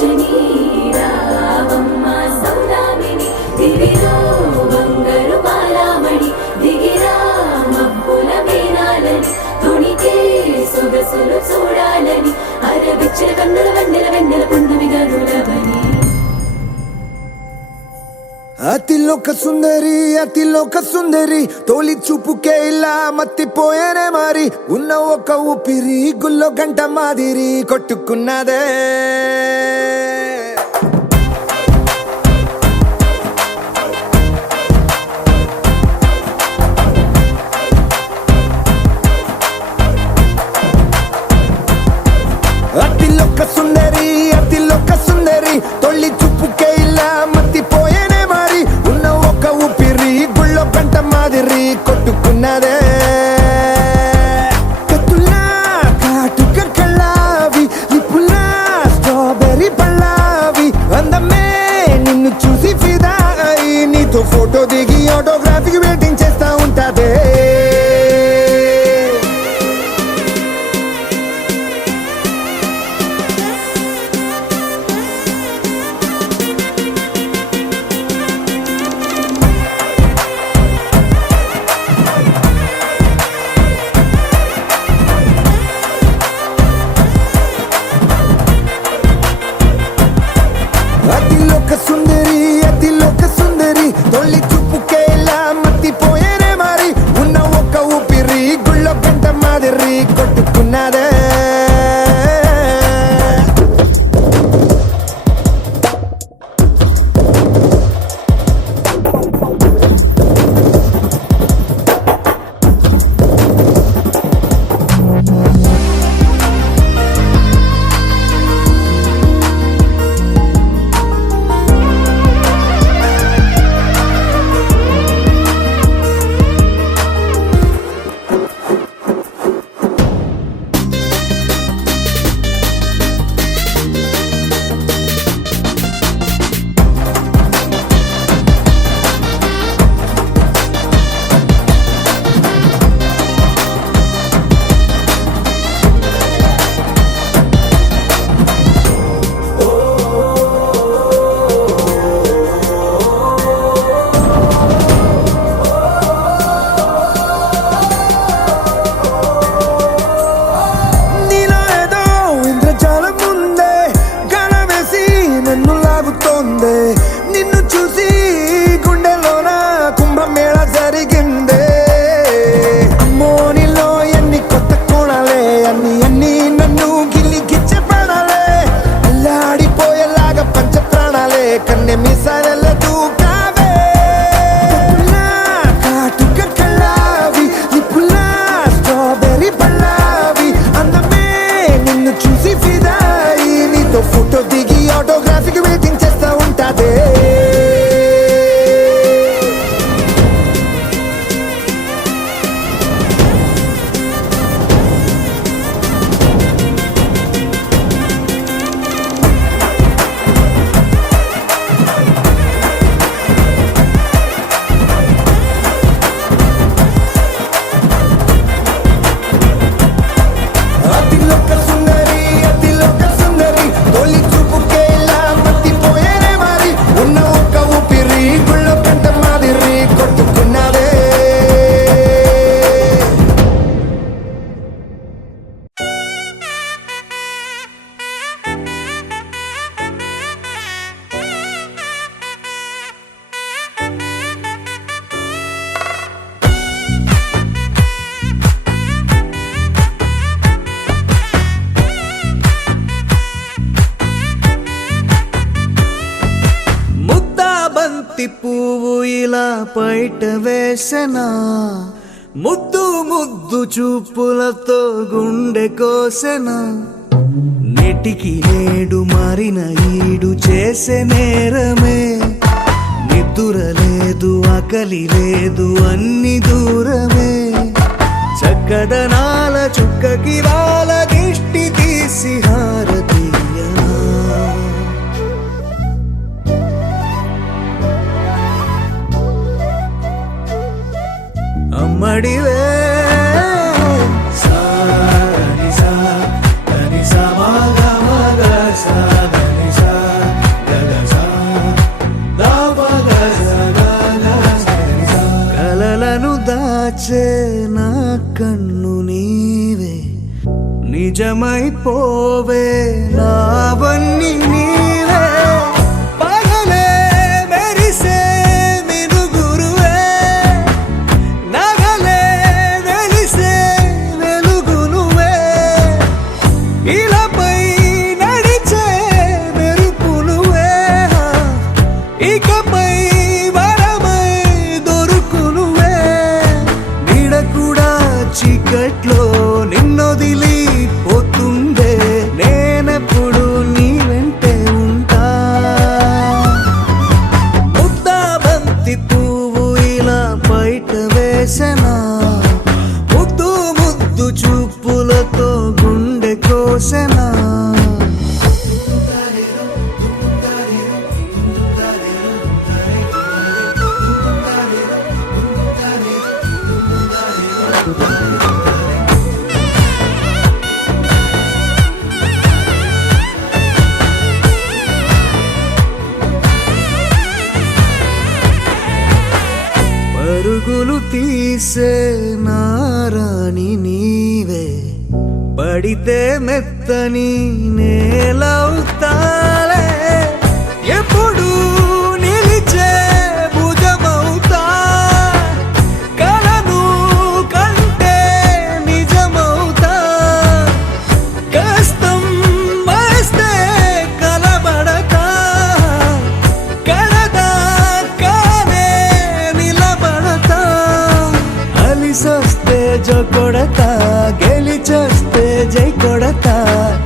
కామాక్షిని రావమ్మ సౌదామిని దివిలో బంగారు బాలామణి దిగిరా మబ్బుల మేనాలని తుణికే సొగసులు చూడాలని అరవిచ్చల కన్నుల వెన్నెల వెన్నెల పున్నమి గనులవని అతిలోక సుందరి తోలి చూపుకే ఇలా మత్తిపోయేనే మారి ఉన్న ఒక ఊపిరి గుల్లో గంట మాదిరి కొట్టుకున్నదే అతిలోక సుందరి తొలి చూపుకే ఇలా మత్తిపోయేనే మారి ఉన్న ఒక ఊపిరి గుళ్ళో గంట మాదిరి కొట్టుకున్నదే కత్తులా కాటుక కళ్ళావి లిప్పులా స్ట్రాబెర్రీ పళ్ళావి అందమే నిన్ను చూసి ఫిదా అయి నీతో ఫోటో దిగి ఆటోగ్రాఫీకి వెయిటింగ్ చేస్తా ఉంటాదే అతిలోక సుందరి తొలి చూపుకే ఇలా మత్తిపోయేనే మారి ఉన్న ఒక ఊపిరి గుళ్ళో గంట మాదిరి కొట్టుకున్నదే నిన్ను చూసి గుండెలోన కుంభమేళ జరిగిందే అమ్మో నీలో ఎన్ని కొత్త కోణాలే అన్ని నన్ను గిచ్చెపడాలే అల్లాడిపోయేలాగా పంచ ప్రాణాలే కన్నె మీసాల దూకావే కాటుక కళ్ళావి లిప్పులా స్ట్రాబెర్రీ పళ్ళావి అందమే నిన్ను చూసి ఫిదాయి నీతో ఫోటో దిగి ఆటోగ్రాఫీకి వెయిటింగ్ చేస్తా ఉంటాదే అతిలోక సుందరి తొలి చూపుకే ఇలా మత్తిపోయేనే మారి ఉన్న ఒక ఊపిరి గుళ్ళో గంట మాదిరి కొట్టుకున్నదే బంతి పువ్వు ఇలా బయట వేసెనా ముద్దు ముద్దు చూపులతో గుండె కోసెనా నెటికి నేడు మారిన ఈడు చేసే నేరమే నిద్ర లేదు ఆకలి లేదు అన్ని దూరమే చక్కదనాల చుక్కకి వాళ్ళ దిష్టి తీసి హారతీయనా అమ్మడివే సాని సా దని సా మగ మగ సా దని సా మార్చే నా కన్ను నీవే నిజమైపోవే నావన్నీ నీవే పగలే మెరిసే మినుగురువే నగలే వెలిసే వెలుగు నువ్వే ఇలాపై నడిచే మెరుపు నువ్వే ఇకపై వరమై దొరుకు నువ్వే నీడ కూడా చీకట్లో నిన్నొదిలి పోతుందే నేనెప్పుడు నీ వెంటే ఉంటా ముద్దా బంతి పువ్వు ఇలా బయట వేసెనా ముద్దు ముద్దు చూపులతో గుండె కోసెనా పరుగులు తీసే నారాణి నీవే పడితే మెత్తని నేలవుతాలే ఎప్పుడు నిలిచే భుజమవుతా కలను కంటే నిజమవుతా కష్టం వస్తే కలబడతా కడదాకానే నిలబడతా అలిసొస్తే జో కొడతా గెలిచొస్తే జై కొడతా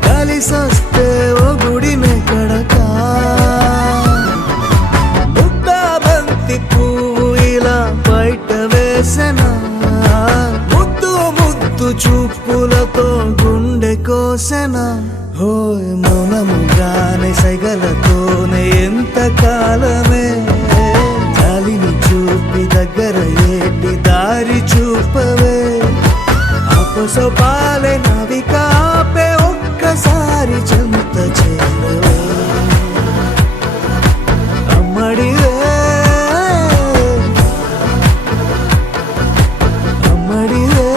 కలిసొస్తే ఓ గుడినే కడతా ముద్దా బంతి పువ్వు ఇలా బయట వేసెనా ముద్దు ముద్దు చూపులతో గుండె కోసెనా హోయ్ మౌనముగానే సైగలతోనే ఎంత కాలమే జాలిని చూపి దగ్గర ఏటి దారి చూపవే అపసోపాలే నవికాపే ఒక్కసారి చెంత చేరవే అమ్మడివే అమ్మడివే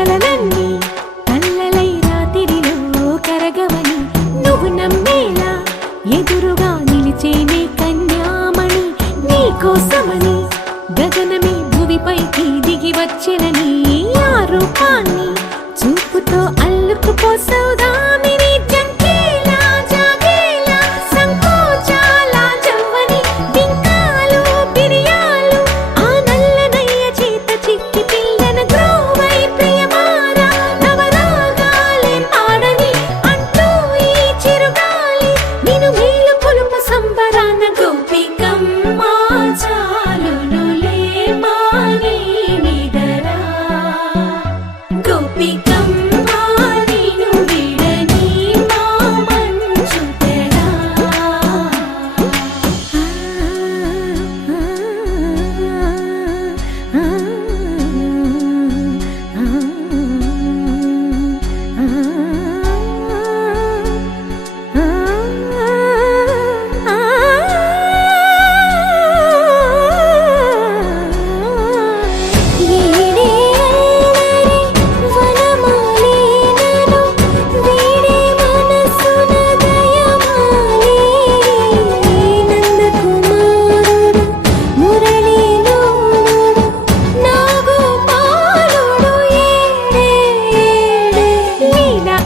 కలలన్నీ కల్లలై రాత్రిలో కరగవని నువ్వు నమ్మేలా ఎదురుగా నిలిచేనే కన్యామణి నీకోసమని గగనమే భువిపైకి దిగి వచ్చెనని ఆ రూపాన్ని చూపుతో అల్లుకుపోసౌదామిని జంకేలా జాగేలా సంకోచాల జవ్వని బింకాలు బిరియాలు ఆ నల్లనయ్య చేత చిక్కి పిల్లన గ్రోవై ప్రియమారా నవరాగాలే పాడని అంటూ ఈ చిరుగాలి నిన్ను మేలు కొలుపు సంబరాన గోపికమ్మ చాలునులే మాని నిదరా గోపికమ్మ నిన్ను విడని మా మంచు తెరా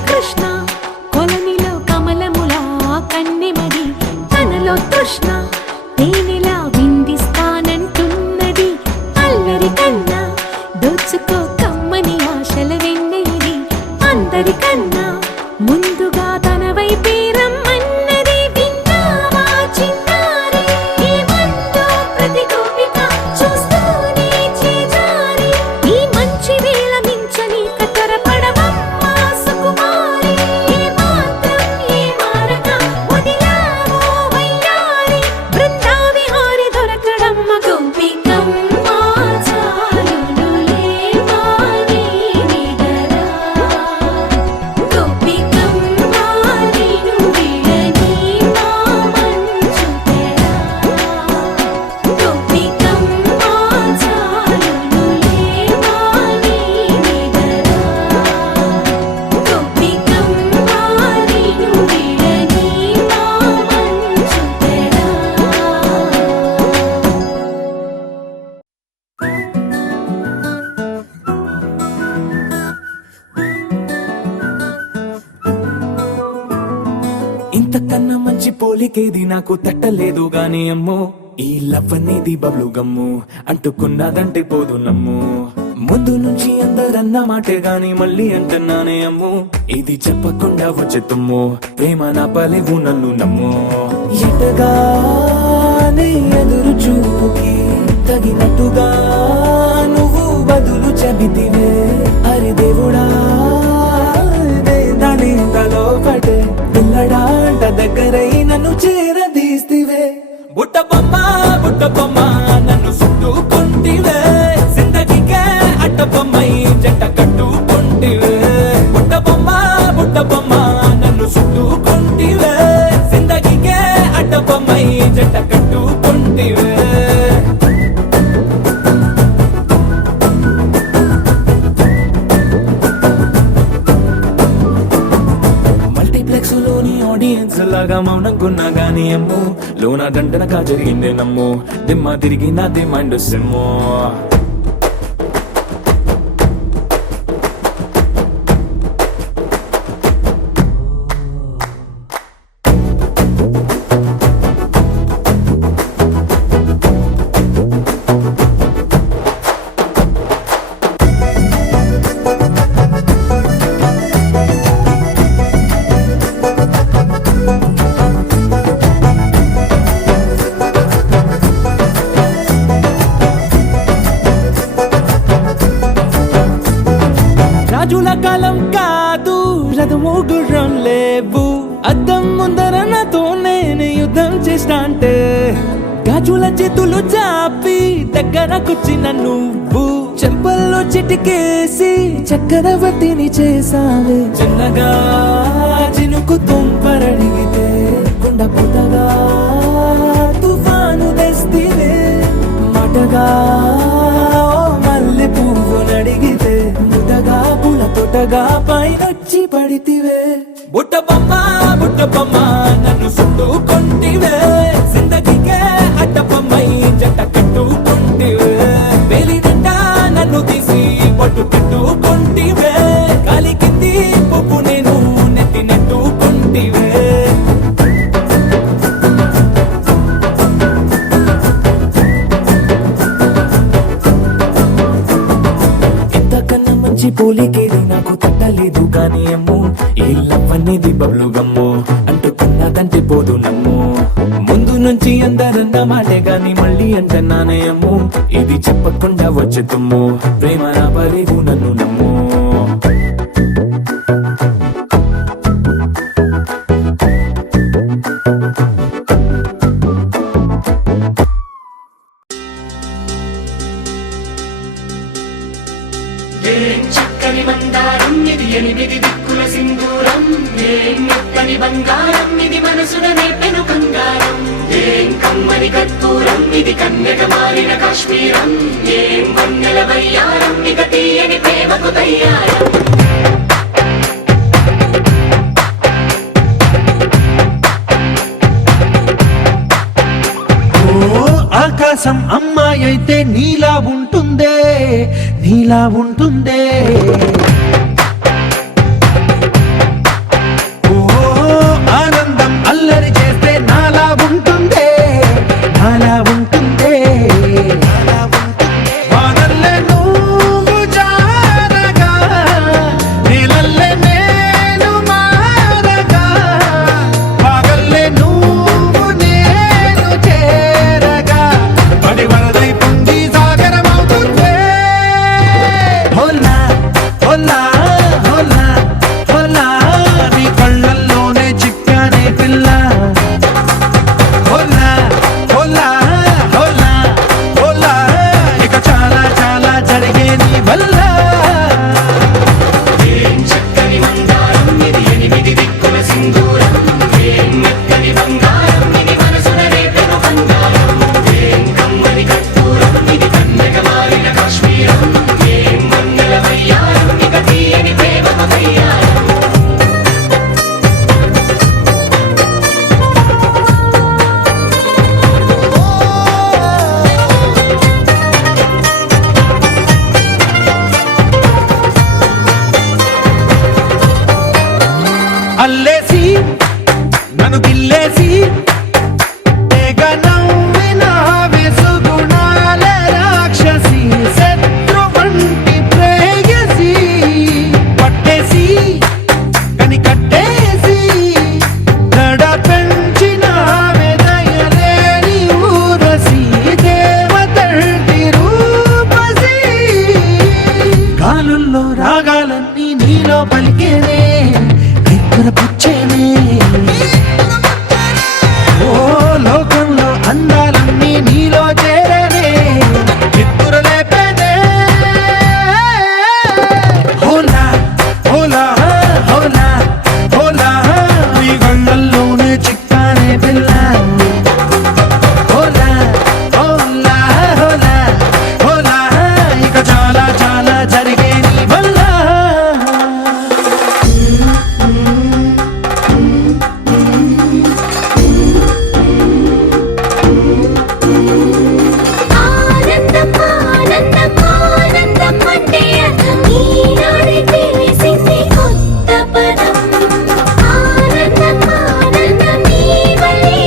కృష్ణ కొలనిలో కమలములా కన్నెమడి తనలో తృష్ణ తేనెలా విందిస్తానంటున్నది అల్లరి కన్నా దోచుకో కమ్మని ఆశల వెన్నెయిది అందరికన్నా ముందుగా తన వైపే రమ్మన్నది విన్నావా చిన్నారి ఏమందో ప్రతి గోపిక చూస్తూనే చేజారి ఈ మంచి వేళ మించని కతరపడవమ్మ సుకుమారి ఏ మాత్రం ఏ మారక వదిలావో వయ్యారి బృందావిహారి దొరకడమ్మ గోపికమ్మ చాలునులే మాని నిదరా గోపికమ్మ నిన్ను విడని మా మంచు తెరా గోపికమ్మ చాలునులే మాని నిదరా గోపికమ్మ నిన్ను విడని మా మంచు తెరా ఇంతకన్నా మంచి పోలికేది నాకు తట్టలేదు గాని అమ్మో ఈ లవ్ అనేది బబ్లు గమ్ము అంటుకున్నదంటే పోదు నమ్ము ముందు నుంచి అందరన్న మాటే గాని మళ్ళీ అంటున్నానే అమ్ము ఇది చెప్పకుండా వచ్చే తుమ్ము ప్రేమ నా పలేవు నన్ను నమ్ము ఎటగానే ఎదురు చూపుకి తగినట్టుగా నువ్వు బదులు చెబితివే అరే దేవుడా దాని తలో పటే పిల్లడాంట దగ్గరై నన్ను చేరదీస్తివే బుట్ట బొమ్మ నన్ను చుట్టుకుంటివే జిందగీకే అట్ట బొమ్మై జంట కట్టుకుంటివే బుట్ట బొమ్మ నన్ను చుట్టుకుంటివే జిందగీకే అట్ట బొమ్మై జంట కట్టుకుంటివే మల్టీప్లెక్స్ లోని ఆడియన్స్ లాగా మౌనంకున్నా గానీ అమ్ము లోన దండనగా జరిగిందే నమ్ము దిమ్మ తిరిగి నాది మైండ్ సిమ్ము రాజుల కాలం కాదు రథము గుర్రం లేవు అద్దం ముందర నాతో నేను యుద్ధం చేస్తా అంటే గాజుల చేతులు చాపి దగ్గరకొచ్చిన నువ్వు చెంపల్లో చిటికేసి చక్రవర్తిని చేసావే చిన్నగా చినుకు తుంపరడిగితే కొండ పుట్టగా తుఫాను తెస్తివే మాటగా మల్లె పువ్వు నడిగితే ముదగా అంతగా పైనొచ్చి పడితివే బుట్టబొమ్మ బుట్టబొమ్మ నన్ను చుట్టుకొంటివే జిందగీకే అడ్డబొమ్మై జంట కట్టుకొంటివే వేలి నిండా నన్ను తీసి పట్టు కట్టుకొంటివే గాలి కింది పువ్వు నేను నెత్తి నెట్టుకొంటివే ఇంతకన్నా మంచి పోలికేది నాకు తట్టలేదు కానీ అమ్మో ఈ లవ్ అనేది బబ్లు గమ్ము అంటుకున్నదంటే పోదు నమ్ము ముందు నుంచి అందరన్న మాటే గాని మళ్ళీ అంటున్నానే అమ్ము ఇది చెప్పకుండా వచ్చే తుమ్ము ప్రేమ నా పరేగు నన్ను నమ్ము ఏం చక్కని మందారం ఇది ఎనిమిది దిక్కుల సింధూరం ఏం మెత్తని బంగారం ఇది మనసున నేపెను బంగారం ఏం కమ్మని కర్పూరం ఇది కన్యక మారిన కాశ్మీరం ఏం వన్నెల వయ్యారం ఇక తీయని ప్రేమకు తయ్యారం ఆకాశం అమ్మాయి అయితే నీలా ఉంటుందే నీలా ఉంటుందే ఓ ఆనందం అల్లరి చేస్తే నాలా ఉంటుందే నాలా ఉంటుందే వానల్లే నువ్వు జారగా నీలల్లే నేను మారగా పగల్లే నువ్వు నేను చేరగా పడి వరదై పొంగి సాగరమవుతుందే హోలా హోలా హోలా హోలా నీ కళ్ళల్లోనే చిక్కానే పిల్ల హోలా హోలా హోలా హోలా ఇక చాలా చాలా జరిగే నీ వల్ల ఏం చక్కని మందారం ఇది ఎనిమిది దిక్కుల సింధూరం ఏం మెత్తని బంగారం ఇది మనసున నేపెను బంగారం ఏం కమ్మని కర్పూరం ఇది కన్యక మారిన కాశ్మీరం ఏం వన్నెల వయ్యారం ఇక తీయని ప్రేమకు తయ్యారం అల్లేసి నన్ను గిల్లేసి తెగ నవ్విన వెసుగుణాల రాక్షసి శత్రు వంటి ప్రేయసి పట్టేసి కని కట్టేసి దడ పెంచిన దయలేని ఊరసి దేవతంటి రూపసి గాలుల్లో రాగాలన్నీ నీలో పలికేనే పుచ్చేనే ఓ లోకంలో అందాలన్నీ నీలో చేరనే నిద్దుర లేపేనే హోలా హోలా హోలా హోలా నీ కళ్ళల్లోనే చిక్కానే పిల్ల హోలా హోలా హోలా హోలా ఇక చాలా చాలా జరిగే నీ వల్ల ఆనందం ఆనందం ఆనందం అంటే అర్థం ఈనాడే తెలిసింది కొత్త పదం ఆనందం ఆనందం నీ వల్లే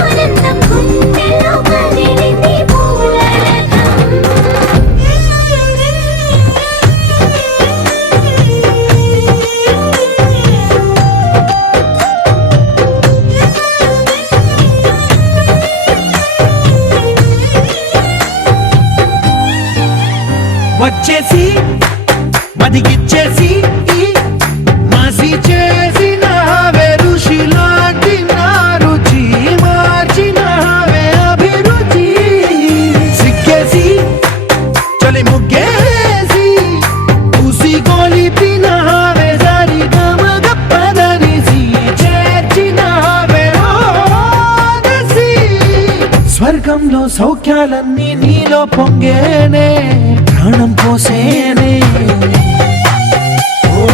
ఆనందం గుండెలో కదిలింది వచ్చేసి మదిగిచ్చేసి మాసి చేసిన ఋషిలాంటి నా రుచి మార్చిన అభిరుచి సిగ్గేసి చలి ముగ్గేసి ఉసి గోలిపిన సరి గమగప్పదనిసి చేర్చిన స్వర్గంలో సౌఖ్యాలన్నీ నీలో పొంగేనే ప్రాణం పోసేనే ఓ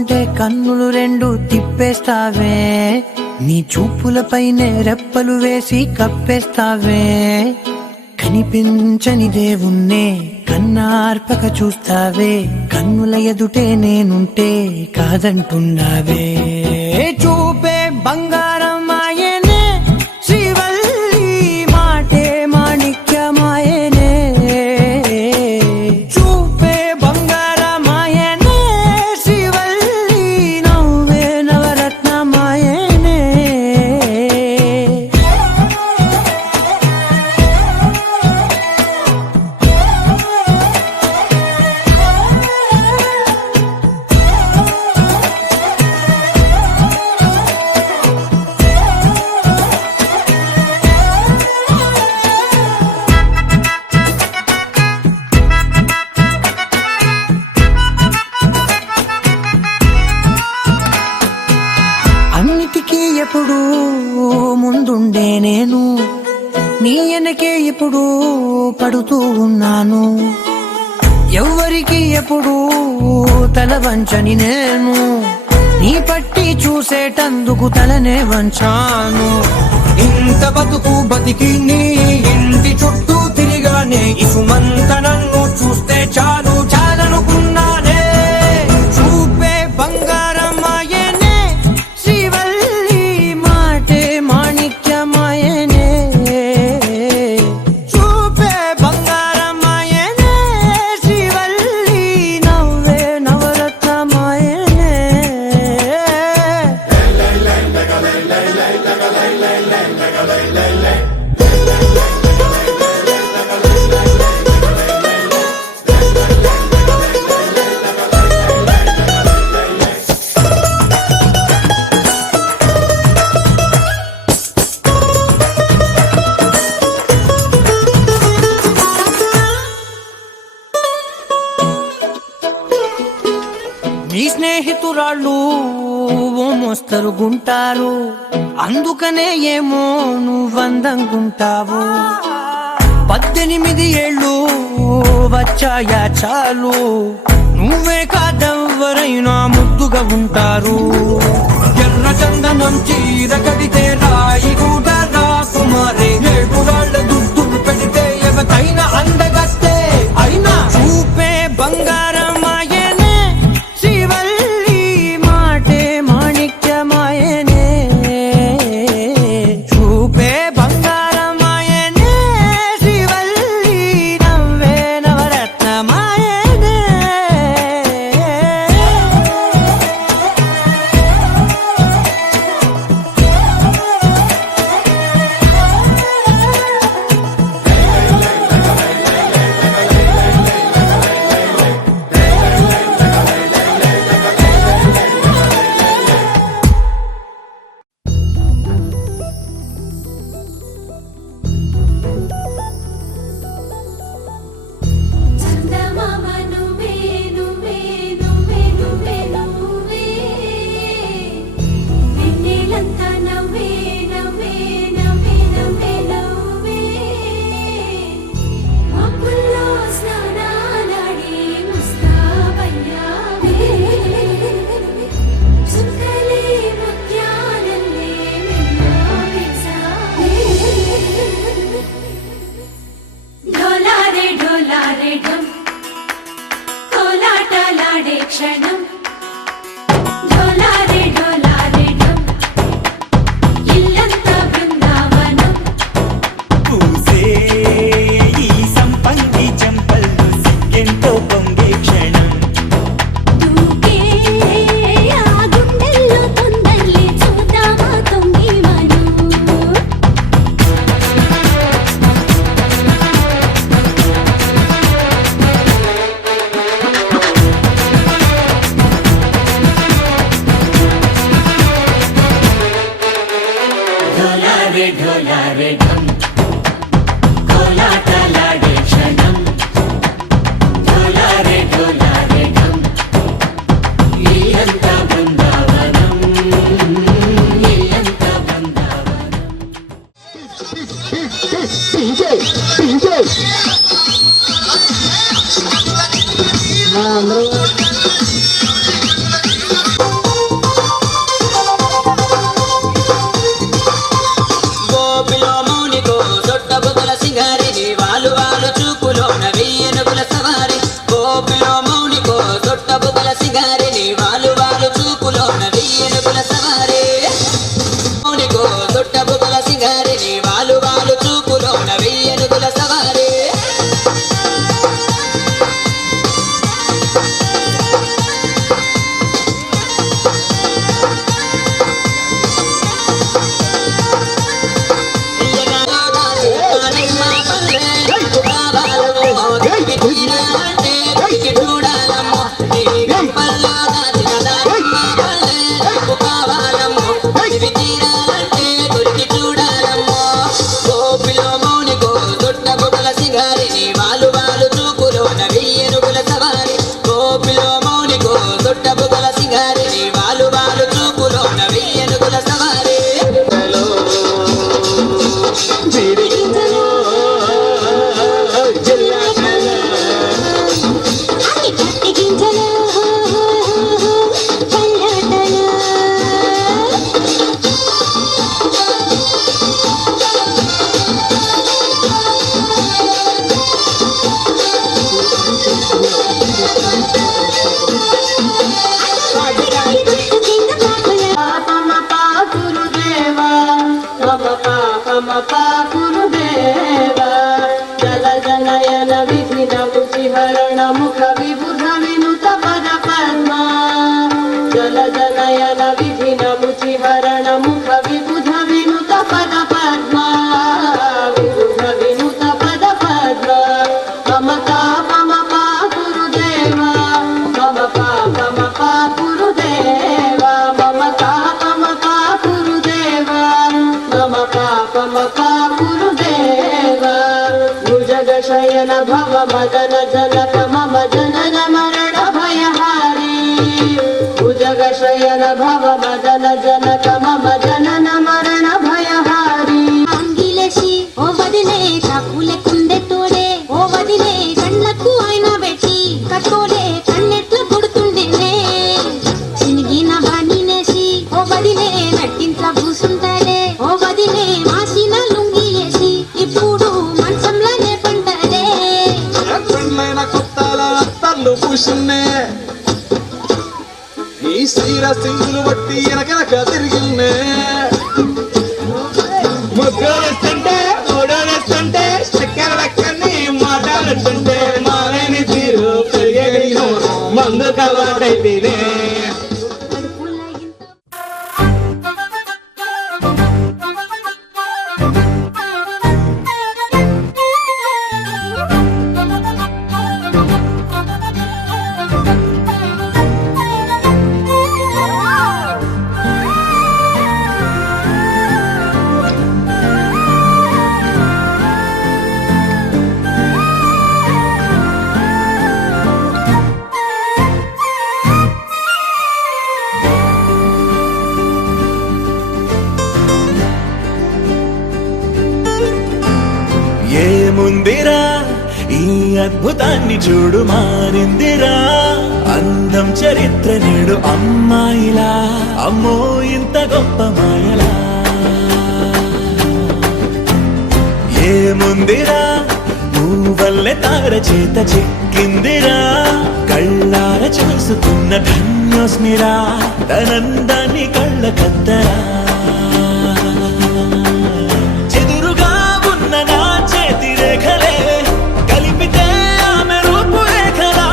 ఉంటే కన్నులు రెండు తిప్పేస్తావే, నీ చూపులపైనే రెప్పలు వేసి కప్పేస్తావే, కనిపించని దేవుణ్ణే కన్నార్పక చూస్తావే, కన్నుల ఎదుటే నేనుంటే కాదంటున్నావే. చూపే బంగారం ఆయనే శ్రీవల్లి, మాటే మాణిక్యమాయనే. చూపే బంగారం ఆయనే శ్రీవల్లి, నవ్వే నవరత్నమాయనే. అన్నిటికీ ఎప్పుడు ముందుండే నేను, నీ వెనకే ఇప్పుడు పడుతూ ఉన్నాను. ఎవ్వరికి ఎప్పుడు తల వంచని నేను, నీ పట్టి చూసేటందుకు తలనే వంచాను. ఇంత బతుకు బతికి నీ ఇంటి చుట్టూ తిరిగానే, ఇసుమంత నన్ను చూస్తే చాలు చాలనుకున్నానే. చూపే బంగారం ఆయనే శ్రీవల్లి, మాటే మాణిక్యమాయనే. చూపే బంగారం ఆయనే శ్రీవల్లి, నవ్వే నవరత్నమాయనే. నీ స్నేహితురాళ్ళు ఓ మోస్తరు గుంటారు, అందుకనే ఏమో నువ్వందంగుంటావు. 18 ఏళ్ళు వచ్చాయా చాలు, నువ్వే కాదెవ్వరైనా ముద్దుగా ఉంటారు. ఎర్ర చందనం చీర కడితే రాయి కూడా రాకుమారే, ఏడురాళ్ళ దుద్దులు పెడితే ఎవతైనా అందగస్తే. అయినా చూపే బంగారం ఆయనే శ్రీవల్లి, మాటే మాణిక్యమాయనే. చూపే బంగారం ఆయనే శ్రీవల్లి, నవ్వే నవరత్నమాయనే. చందమామ నువ్వే నువ్వే నువ్వే నువ్వే నువ్వే, వెన్నెలంతా నవ్వే నవ్వే నవ్వే నవ్వే నవ్వే, మబ్బుల్లో స్నానాలాడి ముస్తాబయ్యావే, చుక్కలే ముత్యాలల్లే మెరిసావే. ఢోలారే ఢోలారే ఢం, కోలాటలాడే క్షణం. ఢోలారే ఢోలారే ఢం, ఇల్లంతా బృందావనం. పూసే ఈ సంపంగి చెంపల్లో సిగ్గెంతో పొంగే క్షణం. దూకే ఆ గుండెల్లో తొందరలే చూద్దామా తొంగి మనం. ఢోలారే ఢోలారే ఢం, కోలాటలాడే క్షణం. ఢోలారే ఢోలారే ఢం, ఇల్లంతా బృందావనం, ఇల్లంతా బృందావనం. भुजगशयन भव मदन जनक मम जनन मरण भयहारी भुजगशयन भव मदन जनक मम जनन मरण भयहारी అంగిలేసి ఓ వదిలే కాకులే కుందె తోడే ఓ వదిలే కళ్ళకు ఆయన పెట్టి కట్టోలే కన్నెట్ల కొడుతుండేనే చినిగిన బాణినేసి ఓ వదిలే నట్టింట్ల కూసుంటాడే ఓ వదిలే మాసిన లుంగి వేసి ఇప్పుడు మంచంలోనే పంటాడే పెళ్ళైన కొత్తాల అత్తళ్ళు పూసున్నే ఈ సీర సింగులు బట్టి వెనకనక తిరిగిన్నే ముగ్గురేస్తుంటే మూడోరేస్తుంటే చక్కెర లెక్కని మాట్లాడుతుంటే మారేని తీరు పెరిగే మందు కలవాటైతేనే కడుపులో ఇంత ఏముందిరా ఈ అద్భుతాన్ని చూడు మారిందిరా అందం చరిత్ర నేడు అమ్మాయిలా అమ్మో ఇంత గొప్ప మాయలా ఏముందిరా నువ్వల్లే తార చేత చిక్కిందిరా కళ్ళార చూసుకున్న ధన్యోస్మిరా తనందాన్ని కళ్ళ కద్దరా చెదురుగా ఉన్న నా చేతి రేఖలే కలిపితే ఆమె రూపురేఖలా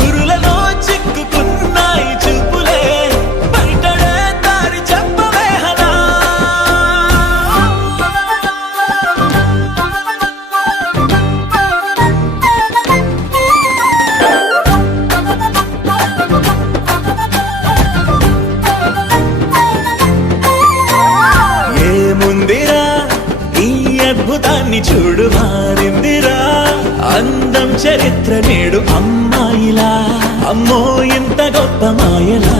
గురులలో చిక్కుకున్నాయి చూపులే బయటడే దారి చెప్పవేహనా ఏముందిరా ఈ అద్భుతాన్ని చూడు మారిందిరా అందం చరిత్ర నేడు అమ్మాయిలా అమ్మో ఇంత గొప్ప మాయలా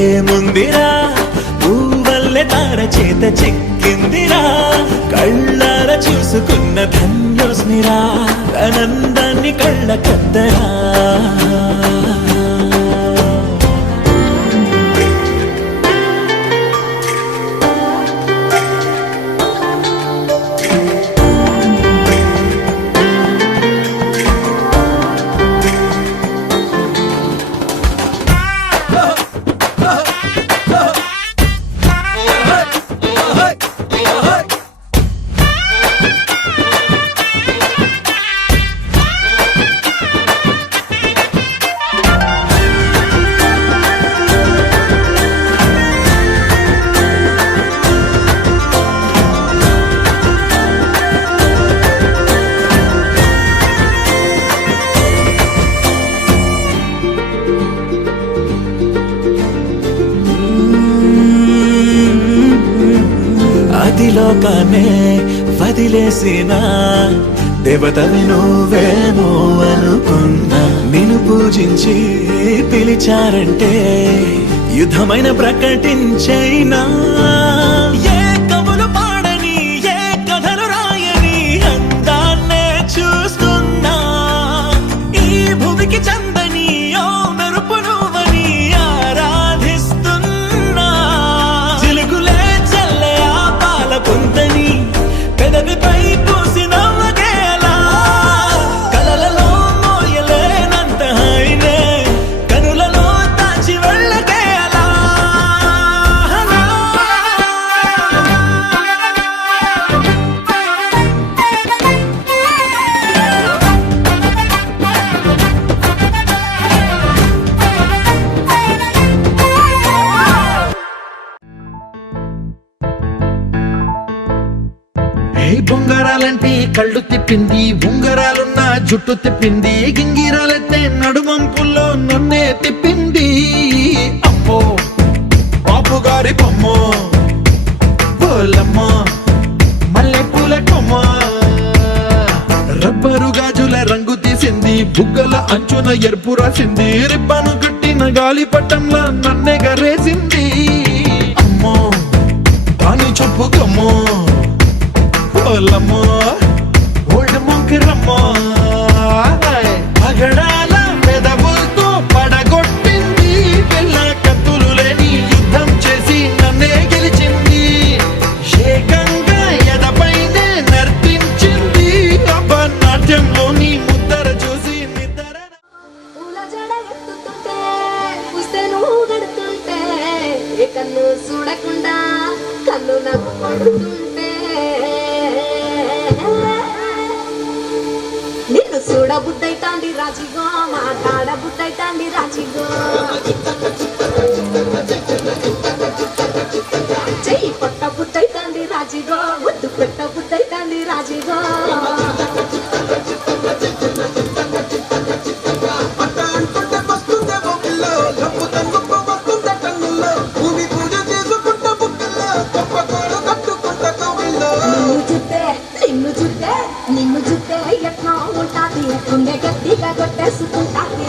ఏముందిరా నువ్వల్లే తార చేత చిక్కిందిరా కళ్ళార చూసుకున్న ధన్యోస్మిరా ఆనందాన్ని కళ్ళ కద్దరా అదిలోకానే వదిలేసిన దేవతవి నువ్వేమో అనుకున్నా నిన్ను పూజించి పిలిచారంటే యుద్ధమైన ప్రకటించైనా ఏ కవులు పాడని ఏ కథలు రాయని అందాన్నే చూస్తున్నా ఈ భూమికి చందని ఓ మెరుపు నువ్వని ఆరాధిస్తున్నా చిలుకులే చల్లే ఆ పాల పొంతని పెదవిపై పూసి నవ్వకేలా కలలలో మోయలేనంత హాయినే కనులలో దాచి వెళ్ళకేలా బొంగరాలంటే కళ్ళు తిప్పింది ఉంగరాలున్న జుట్టు తిప్పింది గింగిరాలెత్తే నడుమంపుల్లో నన్నే తిప్పింది అమ్మో బాబు గారి బొమ్మ బోలమ్మ కొమ్మ రబ్బరు గాజుల రంగు తీసింది బుగ్గల అంచున ఎరుపు రాసింది రిబ్బను కట్టిన గాలి పట్టంలా నన్నే గరేసింది అమ్మో అని చెప్పుకమ్మో ఓలమ్మో ఓల్డ్ మొంకిరమ్మో పగడాల పెదవులతో పడగొట్టింది పిల్ల కత్తులు లేని యుద్ధం చేసి నన్నే గెలిచింది ఏకంగా ఎదపైనే నర్తించింది నాట్యంలోని ముద్దర చూసి నిద్ర పూల జడ ఎత్తుతుంటే పుస్తే నువ్వు గడుతుంటే ఏ కన్ను చూడకుండా కన్ను నాకు పడుతుంటే నిన్ను చూడ బుద్ధైతాంది రాజిగో మాట్లాడ బుద్ధైతాంది రాజిగో చెయ్యి పట్ట బుద్ధైతాంది రాజిగో ముద్దు పెట్ట బుద్ధైతాంది రాజిగో నిన్ను చూస్తే ఎట్లా ఉంటాది గుండె గట్టిగా కొట్టేసుకుంటాది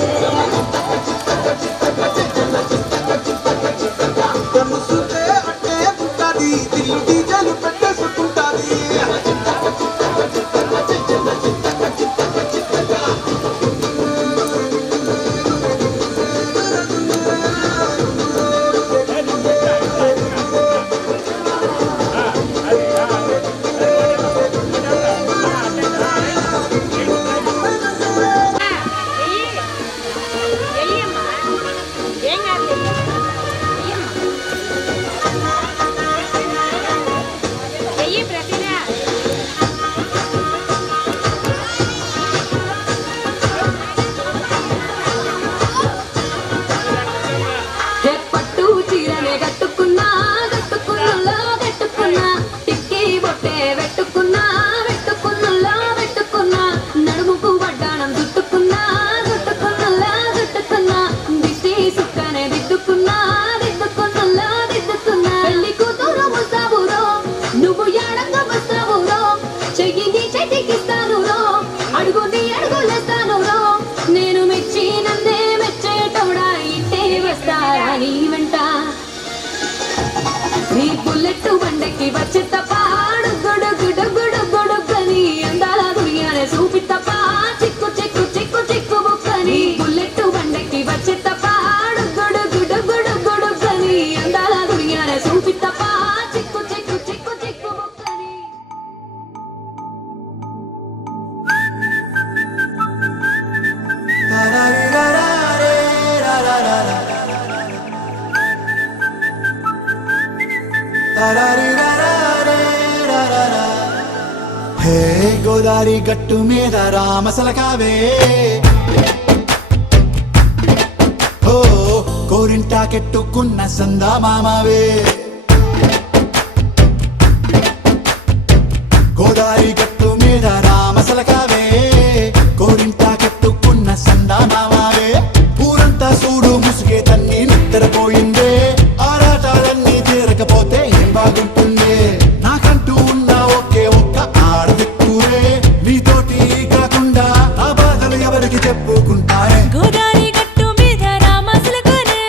వచ్చి తపాడు గుడు గుడు గుడు గుడుగని అందాల గుడియానే చూపి తపా చిక్కు చిక్కు చిక్కు చిక్కు బుక్కని బుల్లెట్ బండకి వచ్చి తపాడు గుడు గుడు గుడు గుడుగని అందాల గుడియానే చూపి తపా చిక్కు చిక్కు చిక్కు చిక్కు బుక్కని హే గోదారి గట్టు మీద రామసలకావే ఓ కోరింటాకెట్టుకున్న సందా మామావే గోదారి గట్టు మీద రామసలకావే కోరింటాకెట్టుకున్న సందా మామావే ఊరంతా చూడు ముసుగే తన్ని నిద్రపోయిందే ఆరాటాలన్నీ తీరకపోతే ఏం బాగుంటుందే నాకంటూ ఉన్న ఒకే ఒక్క ఆడదిక్కురే నీతోటి కాకుండా ఆ బాధలు ఎవరికి చెప్పుకుంటారే గోదారి గట్టు మీద రామసలకనే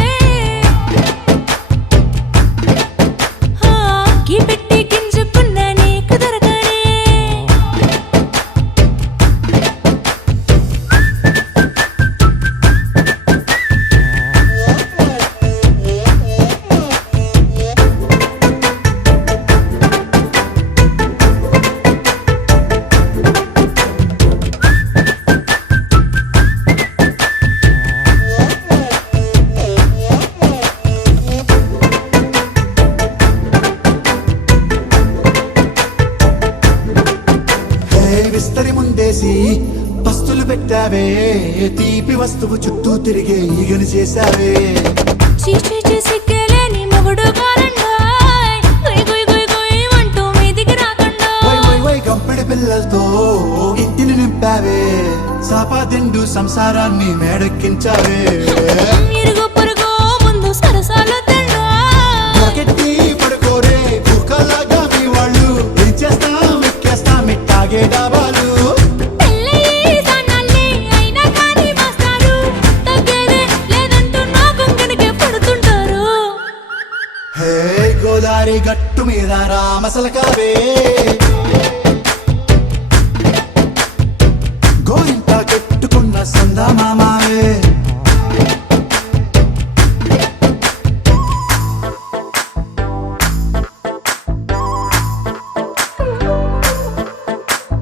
గీ పెట్టి గింజుకున్న నీకు దొరకనే విస్తరి ముందేసి పస్తులు పెట్టావే తీపి వస్తువు చుట్టూ తిరిగే ఈగను చేశావే చీచీ సిగ్గలేని మొగుడు కాలండాయ్ గుయ్ గుయ్ గుయ్ గుయ్ అంటూ మీదికి రాకుండా వై గంపెడి పిల్లలతో ఇంటిని నింపావే సాపాదిండు సంసారాన్ని మేడెక్కించావే ఇరుగు పొరుగు ముందు సరసాలు తిండా పడుకోరే బుక్కలాగా మీ వాళ్ళు ఏం చేస్తాం ఎక్కేస్తాం రామసలకావే గోరింట కట్టుకున్న సందా మామావే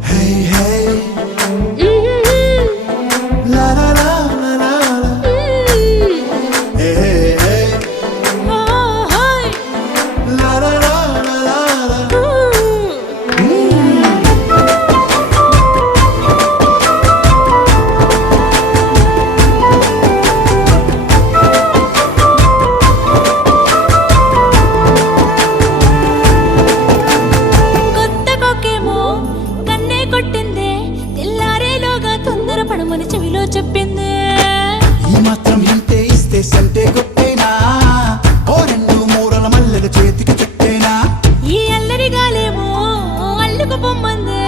Hey, hey, la la la la la la. Hey, hey, hey, la la la la la la. కొత్త కొక్కేమో కన్నే కొట్టిందే తెల్లారేలోగా తొందర పడమని చెవిలో చెప్పిందే ఈ మాత్రం ఇంతే ఇస్తే సంటే కొట్టేనా ఓ రెండు మూరల మల్లెల చేతికి చుట్టేనా ఈ అల్లరి గాలేమో అల్లుకు పొమ్మందే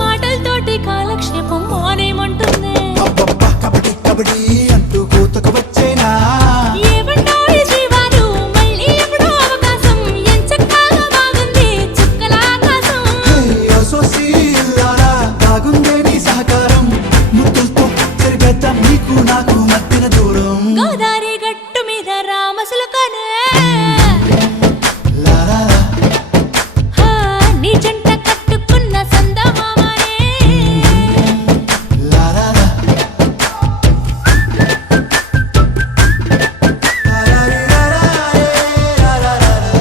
మాటలతోటి కాలక్షేపం మానేమంటుందే అబ్బబ్బా కబడ్డీ కబడ్డీ అంటూ కూతకు వచ్చేనా ఏమంటారు జీవాలు మళ్ళీ ఎప్పుడో అవకాశం ఎంచక్కాగా బాగుంది చుక్కల ఆకాశం అసోసిల్లారా బాగుందే నీ సహకారం ముద్దులతో చెరిపేద్దాం నీకు నాకు మధ్యన దూరం గోదారి గట్టు మీద రామసులకనే లా లా లా. హా, నీ జంట కట్టుకున్న సందమామనే La la la. La la la la la la la la.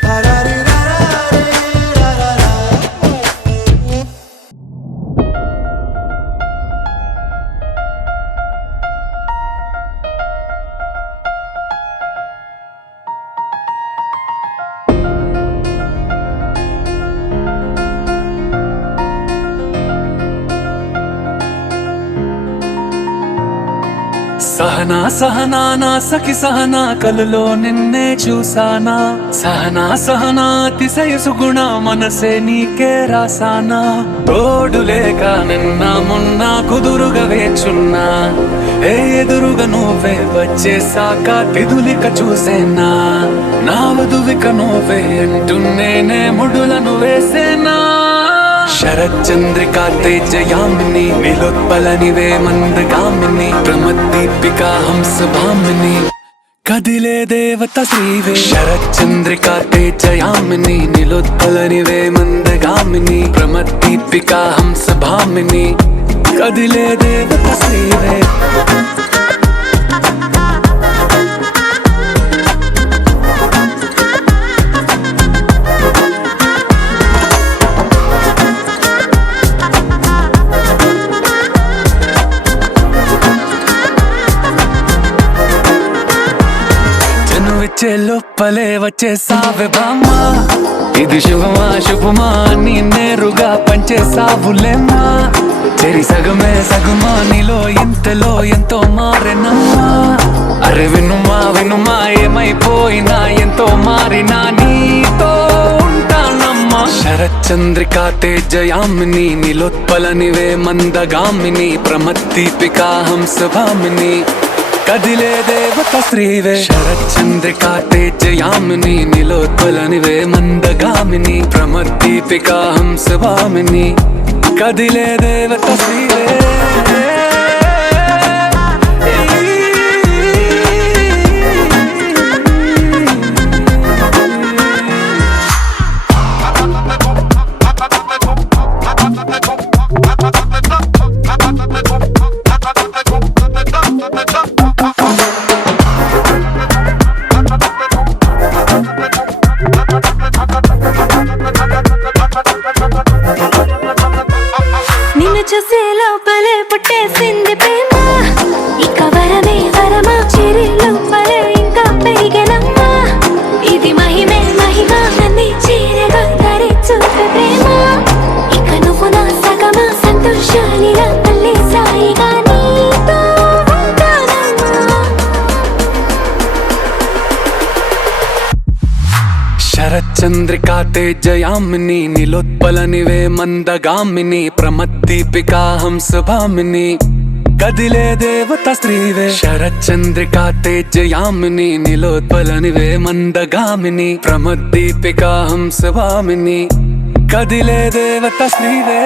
La la la la la la la. Sahana Sahana నా సఖి సహనా కలలో నిన్నే చూసానా సహనా సహనా అతిశయ సుగుణ మనసే నీకే రాసానా తోడు లేక నిన్న మొన్న కుదురుగా వేచున్నా ఏ ఎదురుగా నువ్వే వచ్చేసాక తిదులిక చూసేనా నా వధువిక నువ్వే అంటున్నేనే ముడులను వేసేనా శరచంద్రికా తేజయామిని నిలోత్పలనివే మందగామిని ప్రమద్దీపికా హంసభామిని కదిలే దేవత శ్రీవే శరచంద్రికా తేజయామిని నిలోత్పలనివే మందగామిని ప్రమద్దీపికా హంసభామిని కదిలే దేవత శ్రీవే జనువిచ్చే లోపలే వచ్చేసావే బామ్మా ఇది శుభమా శుభమా నీ నేరుగా పంచేసావులేమ్మా చెరి సగమే సగమా నీలో ఇంతలో ఎంతో మారెనమ్మా అరే వినుమా వినుమా ఏమైపోయినా ఎంతో మారినా నీతో ఉంటానమ్మా శరచంద్రికా తేజయామిని నిలోత్పలనివే మందగామిని ప్రమద్దీపికా హంసభామిని కదిలే దేవత శ్రీవే శరచంద్రికా తేజయామిని నిలోత్పలనివే మందగామిని ప్రమద్దీపికా హంసభామిని కదిలే దేవత శ్రీవే నిన్ను చూసే లోపలే పుట్టేసింది ప్రేమ ఇక వరమే వరమా చెరి లోపలే ఇంకా పెరిగెనమ్మా ఇది మహిమే మహిమ నన్ను చేరగా తరి చూపే ప్రేమ ఇక నువ్వు నా సగమా సంతోషాలిలా మళ్ళీ సాయిగా నీతో ఉంటానమ్మా శరచంద్రికా తేజయామిని నిలోత్పలనివే మందగామిని ప్రమద్దీపికా హంసభామిని కదిలే దేవత స్త్రీవే శరచంద్రికా తేజయామిని నిలోత్పలనివే మందగామిని ప్రమద్దీపికా హంసవామిని కదిలే దేవత స్త్రీవే